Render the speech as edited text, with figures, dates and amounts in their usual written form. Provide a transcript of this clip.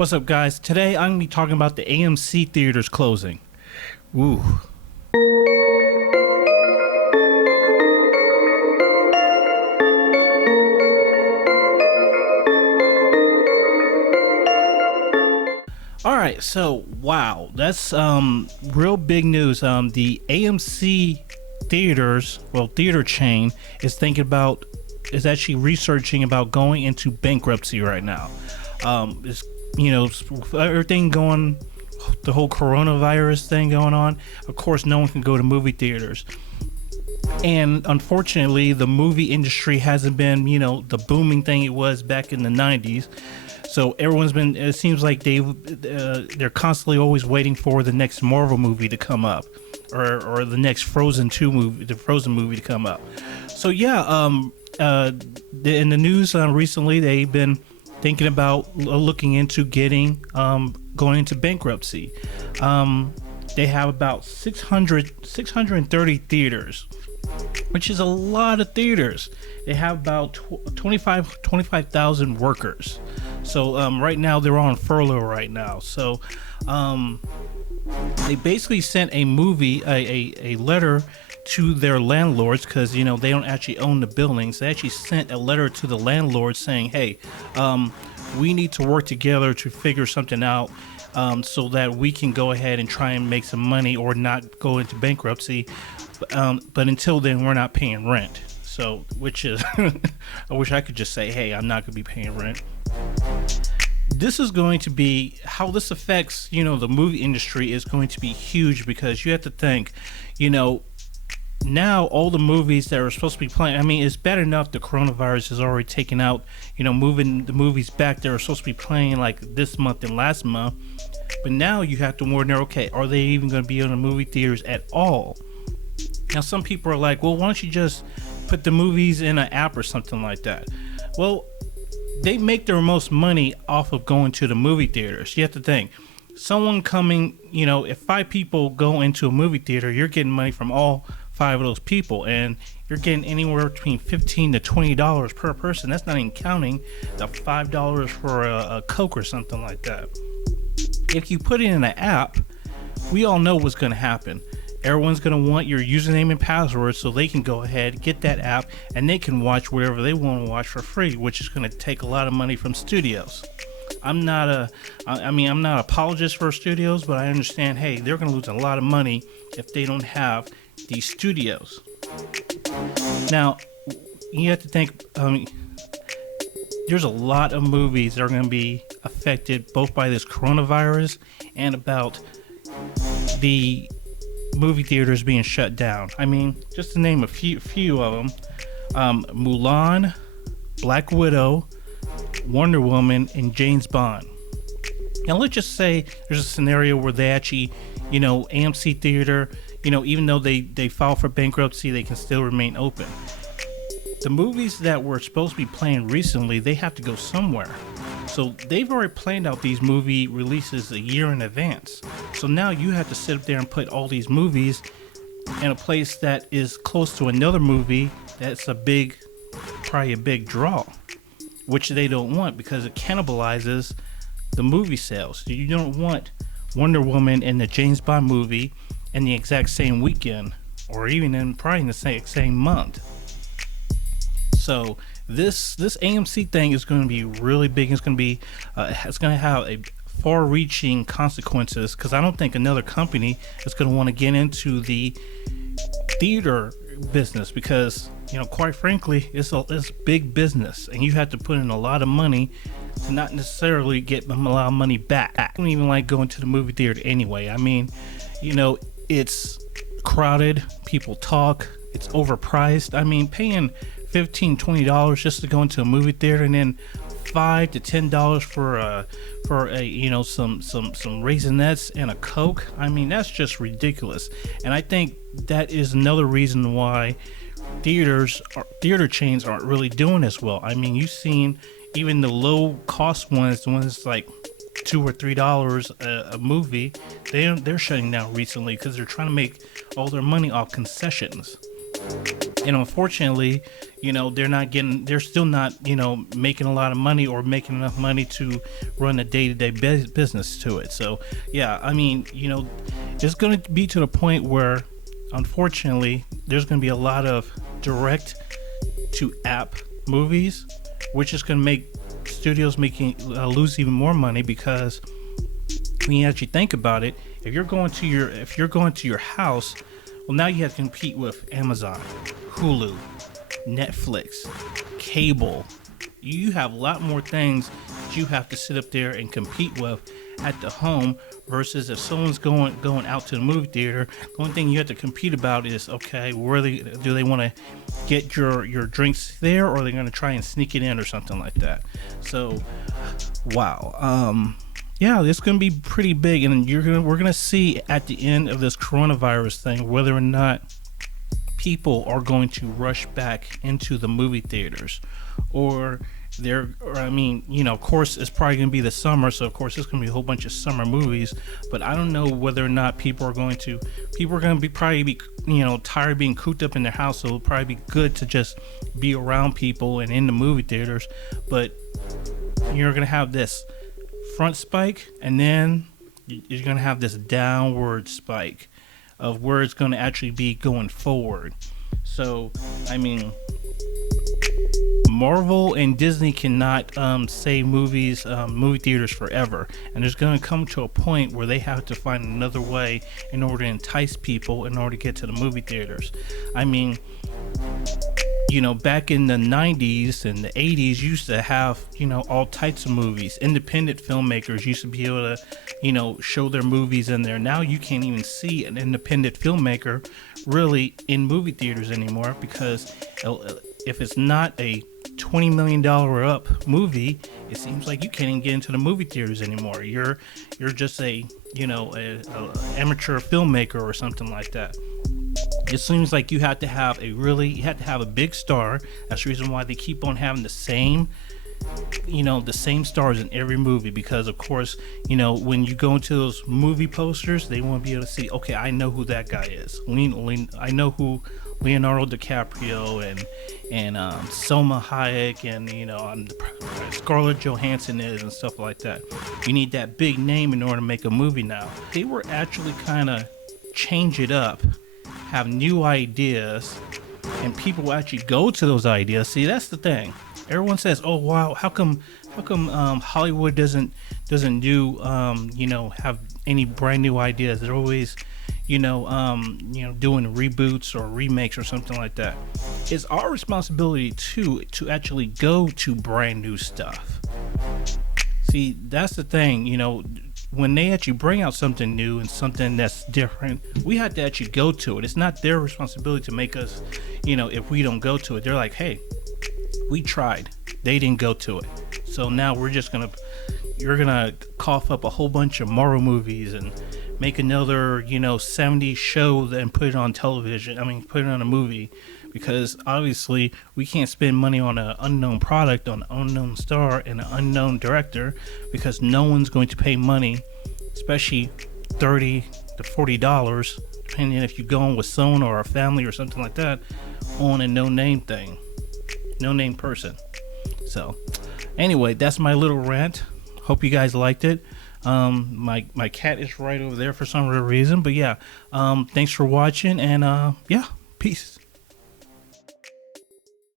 What's up, guys? Today I'm going to be talking about the AMC theaters closing. Ooh. All right, so wow, that's real big news. The AMC theaters, theater chain, is actually researching about going into bankruptcy right now. It's everything going, the whole coronavirus thing going on. Of course, no one can go to movie theaters, and unfortunately, the movie industry hasn't been the booming thing it was back in the '90s. So everyone's been. It seems like they're constantly always waiting for the next Marvel movie to come up, or the next Frozen 2 movie, the Frozen movie to come up. So yeah, in the news recently, they've been thinking about looking into going into bankruptcy. They have about 630 theaters, which is a lot of theaters. They have about 25,000 workers. So right now they're on furlough right now. So they basically sent a letter to their landlords, because they don't actually own the buildings. They actually sent a letter to the landlords saying, hey, we need to work together to figure something out, so that we can go ahead and try and make some money or not go into bankruptcy. But until then, we're not paying rent. So, which is, I wish I could just say, hey, I'm not going to be paying rent. This is going to be, how this affects, the movie industry is going to be huge, because you have to think, now all the movies that are supposed to be playing, I mean, it's bad enough the coronavirus has already taken out, moving the movies back that are supposed to be playing like this month and last month. But now you have to wonder, okay, are they even going to be on the movie theaters at all? Now, some people are like, well, why don't you just put the movies in an app or something like that? Well, they make their most money off of going to the movie theaters. You have to think, someone coming, if 5 people go into a movie theater, you're getting money from all 5 of those people, and you're getting anywhere between $15 to $20 per person. That's not even counting the $5 for a Coke or something like that. If you put it in an app, we all know what's going to happen. Everyone's going to want your username and password, so they can go ahead, get that app, and they can watch whatever they want to watch for free, which is going to take a lot of money from studios. I'm not an apologist for studios, but I understand, hey, they're going to lose a lot of money if they don't have these studios. Now, you have to think, there's a lot of movies that are going to be affected both by this coronavirus and about the movie theaters being shut down. I mean, just to name a few of them, Mulan, Black Widow, Wonder Woman, and James Bond. Now, let's just say there's a scenario where they actually, AMC theater, even though they file for bankruptcy, they can still remain open. The movies that were supposed to be playing recently, they have to go somewhere. So they've already planned out these movie releases a year in advance. So now you have to sit up there and put all these movies in a place that is close to another movie that's probably a big draw, which they don't want, because it cannibalizes the movie sales. You don't want Wonder Woman and the James Bond movie in the exact same weekend, or even probably in the same month. So this AMC thing is going to be really big. It's going to have a far-reaching consequences, because I don't think another company is going to want to get into the theater business, because quite frankly, it's big business, and you have to put in a lot of money to not necessarily get a lot of money back. I don't even like going to the movie theater anyway. I mean, it's crowded, people talk, it's overpriced. I mean, paying $15-$20 just to go into a movie theater, and then $5 to $10 for a some Raisinets and a Coke. I mean, that's just ridiculous. And I think that is another reason why theater chains aren't really doing as well. I mean, you've seen even the low cost ones, the ones like $2 or $3 a movie, they're shutting down recently, because they're trying to make all their money off concessions. And unfortunately, they're still not, making a lot of money or making enough money to run a day-to-day business to it. So yeah, I mean, it's going to be to the point where, unfortunately, there's going to be a lot of direct to app movies, which is going to make studios lose even more money, because when you actually think about it, if you're going to your house, well, now you have to compete with Amazon, Hulu, Netflix, cable. You have a lot more things that you have to sit up there and compete with at the home, versus if someone's going out to the movie theater, the only thing you have to compete about is, okay, do they want to get your drinks there, or are they going to try and sneak it in or something like that? So wow, yeah, it's going to be pretty big, and we're going to see at the end of this coronavirus thing whether or not people are going to rush back into the movie theaters, or of course, it's probably going to be the summer, so of course there's going to be a whole bunch of summer movies. But I don't know whether or not people are going to be tired of being cooped up in their house. So it'll probably be good to just be around people and in the movie theaters. But you're going to have this front spike, and then you're going to have this downward spike of where it's going to actually be going forward. So I mean, Marvel and Disney cannot save movie theaters forever, and there's going to come to a point where they have to find another way in order to entice people in order to get to the movie theaters. I mean, back in the 90s and the 80s, you used to have, all types of movies. Independent filmmakers used to be able to, show their movies in there. Now you can't even see an independent filmmaker really in movie theaters anymore, because if it's not a $20 million or up movie, it seems like you can't even get into the movie theaters anymore. You're just a amateur filmmaker or something like that. It seems like you have to have a big star. That's the reason why they keep on having the same stars in every movie, because of course, when you go into those movie posters, they want to be able to see, okay, I know who that guy is. I know who Leonardo DiCaprio and Selma Hayek and Scarlett Johansson is, and stuff like that. You need that big name in order to make a movie now. They were actually kind of change it up, have new ideas, and people will actually go to those ideas. See, that's the thing. Everyone says, "Oh wow, how come Hollywood doesn't do have any brand new ideas? They're always doing reboots or remakes or something like that." It's our responsibility to actually go to brand new stuff. See, that's the thing. When they actually bring out something new and something that's different, we have to actually go to it. It's not their responsibility to make us, if we don't go to it. They're like, hey, we tried. They didn't go to it. So now you're gonna cough up a whole bunch of Marvel movies and make another, 70 show and put it on television. Put it on a movie, because obviously we can't spend money on an unknown product, on an unknown star and an unknown director, because no one's going to pay money, especially $30 to $40, depending if you're going with someone or a family or something like that, on a no-name person. So anyway, that's my little rant. Hope you guys liked it. My cat is right over there for some reason, but yeah, thanks for watching, and peace.